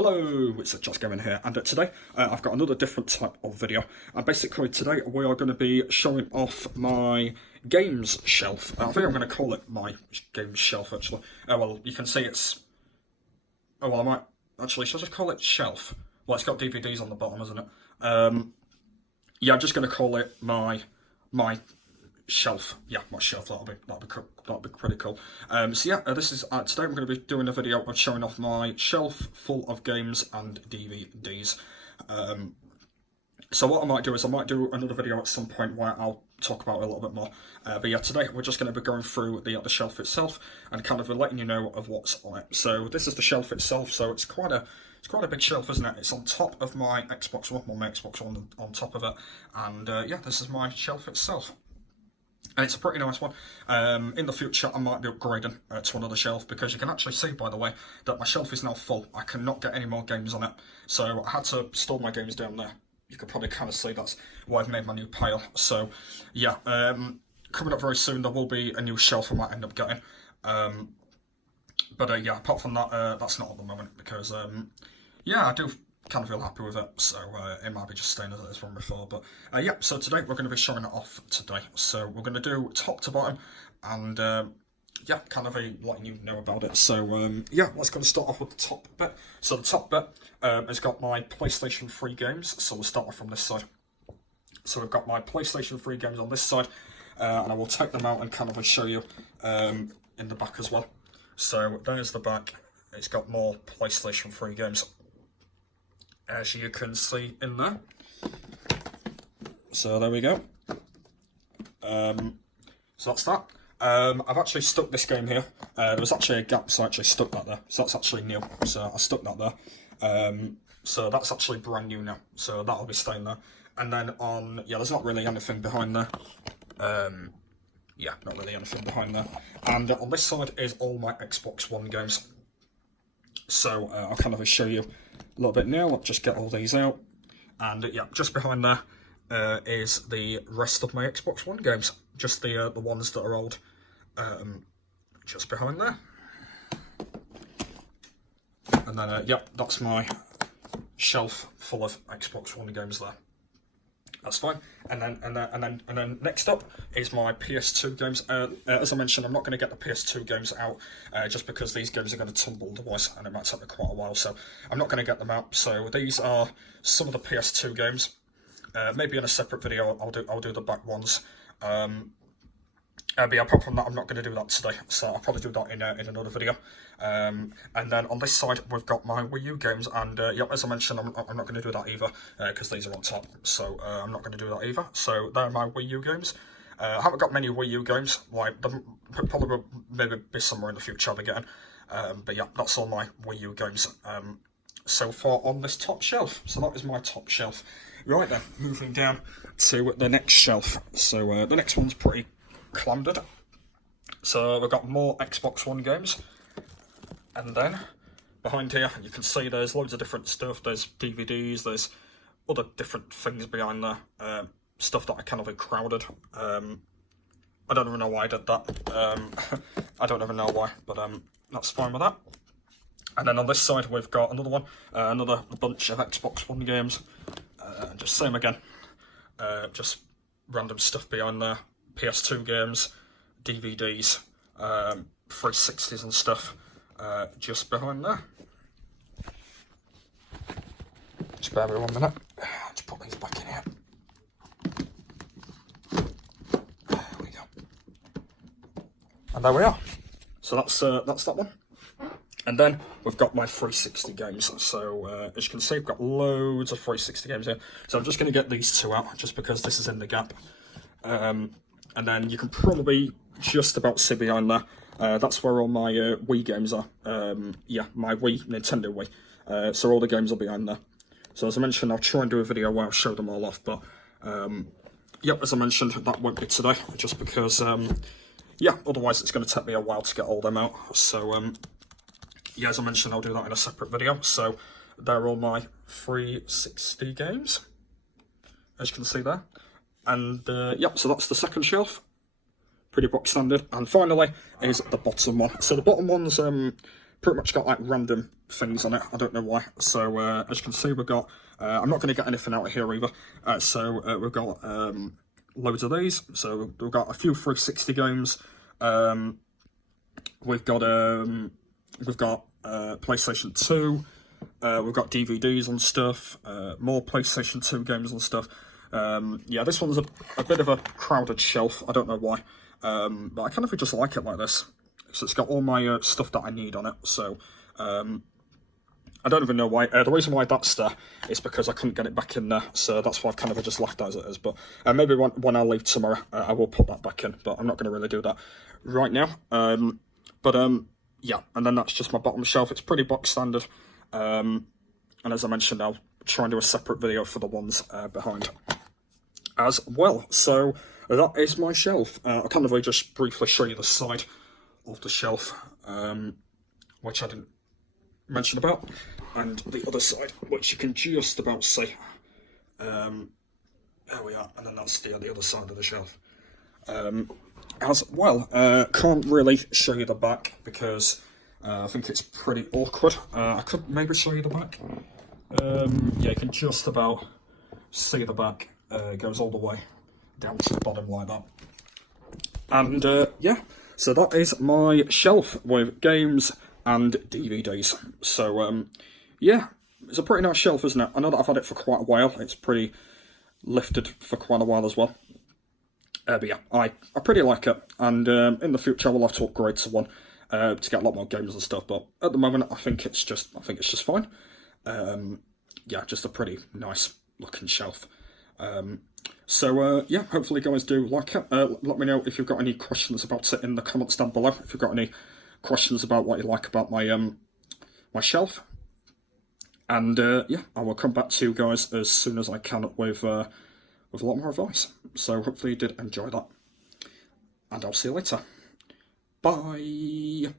Hello, it's Just Gaming here, and today I've got another different type of video. And basically today we are going to be showing off my games shelf. I think I'm going to call it my games shelf actually. Well, you can see it's... Oh well, I might... Actually, should I just call it shelf? Well, it's got DVDs on the bottom, isn't it? Yeah, I'm just going to call it my shelf. Yeah, my shelf. That'll be pretty cool. So yeah, this is today I'm going to be doing a video of showing off my shelf full of games and DVDs. So what I might do is I might do another video at some point where I'll talk about it a little bit more. But yeah, today we're just going to be going through the shelf itself and kind of letting you know of what's on it. So this is the shelf itself. So it's quite a big shelf, isn't it? It's on top of my Xbox One, my Xbox One on top of it, and yeah, this is my shelf itself. And it's a pretty nice one. In the future, I might be upgrading to another shelf because you can actually see, by the way, that my shelf is now full. I cannot get any more games on it. So I had to store my games down there. You could probably kind of see that's why I've made my new pile. So, yeah, coming up very soon, there will be a new shelf I might end up getting. But yeah, apart from that, that's not at the moment because, yeah, I do kind of feel happy with it, so it might be just staying as it is from before. But yeah, so today we're going to be showing it off today. So we're going to do top to bottom, and yeah, kind of letting you know about it. So yeah, let's go and start off with the top bit. So the top bit has got my PlayStation 3 games. So we'll start off from this side. So we've got my PlayStation 3 games on this side, and I will take them out and kind of show you in the back as well. So there's the back. It's got more PlayStation 3 games, as you can see in there. So there we go. So that's that. I've actually stuck this game here. There was actually a gap, so I actually stuck that there. So that's actually new. So I stuck that there. So that's actually brand new now. So that'll be staying there. And then on, yeah, there's not really anything behind there. Yeah, not really anything behind there. And on this side is all my Xbox One games. So I'll kind of show you a little bit now. I'll just get all these out, and yeah, just behind there is the rest of my Xbox One games, just the ones that are old, just behind there. And then yeah, that's my shelf full of Xbox One games there. That's fine. And then next up is my PS2 games. As I mentioned, I'm not going to get the PS2 games out just because these games are going to tumble otherwise, and it might take me quite a while. So I'm not going to get them out. So these are some of the PS2 games. Maybe in a separate video, I'll do the back ones. But yeah, apart from that, I'm not going to do that today, so I'll probably do that in another video. And then on this side, we've got my Wii U games, and yeah, as I mentioned, I'm not going to do that either, because these are on top, so I'm not going to do that either. So they're my Wii U games. I haven't got many Wii U games, like, probably will maybe be somewhere in the future I'll be getting. But yeah, that's all my Wii U games so far on this top shelf. So that is my top shelf. Right then, moving down to the next shelf. So the next one's pretty clambered. So we've got more Xbox One games, and then behind here you can see there's loads of different stuff. There's DVDs, there's other different things behind there, stuff that I kind of crowded. I don't even know why I did that. I don't even know why, but that's fine with that. And then on this side we've got another one, another bunch of Xbox One games, just same again, just random stuff behind there. PS2 games, DVDs, 360s and stuff, just behind there. Just bear with me 1 minute. Just put these back in here. There we go. And there we are. So that's that one. And then we've got my 360 games. So as you can see, I've got loads of 360 games here. So I'm just going to get these two out, just because this is in the gap. And then you can probably just about see behind there. That's where all my Wii games are. Yeah, my Nintendo Wii. So all the games are behind there. So as I mentioned, I'll try and do a video where I'll show them all off. But yep, as I mentioned, that won't be today, just because yeah, otherwise it's going to take me a while to get all them out. So yeah, as I mentioned, I'll do that in a separate video. So they're all my 360 games, as you can see there. And yep, so that's the second shelf, pretty box standard. And finally is the bottom one. So the bottom one's pretty much got like random things on it. I don't know why. So as you can see, we've got. I'm not going to get anything out of here either. So we've got loads of these. So we've got a few 360 games. We've got PlayStation 2. We've got DVDs and stuff. More PlayStation 2 games and stuff. Yeah, this one's a bit of a crowded shelf. I don't know why. But I kind of just like it like this. So it's got all my stuff that I need on it. So I don't even know why. The reason why that's there is because I couldn't get it back in there. So that's why I've kind of just left it as it is. But maybe when I leave tomorrow, I will put that back in. But I'm not going to really do that right now. Yeah, and then that's just my bottom shelf. It's pretty box standard. And as I mentioned, I'll try and do a separate video for the ones behind as well. So that is my shelf. I'll kind of just briefly show you the side of the shelf, which I didn't mention about, and the other side, which you can just about see. There we are, and then that's the other side of the shelf. As well, can't really show you the back because I think it's pretty awkward. I could maybe show you the back. Yeah, you can just about see the back. It goes all the way down to the bottom like that. And yeah, so that is my shelf with games and DVDs. So yeah, it's a pretty nice shelf, isn't it? I know that I've had it for quite a while. It's pretty lifted for quite a while as well. But yeah, I pretty like it, and in the future I will have to upgrade to one to get a lot more games and stuff. But at the moment, I think it's just fine. Yeah, just a pretty nice looking shelf. So yeah, hopefully you guys do like it. Let me know if you've got any questions about it in the comments down below. If you've got any questions about what you like about my my shelf, and yeah, I will come back to you guys as soon as I can with a lot more advice. So hopefully you did enjoy that, and I'll see you later. Bye.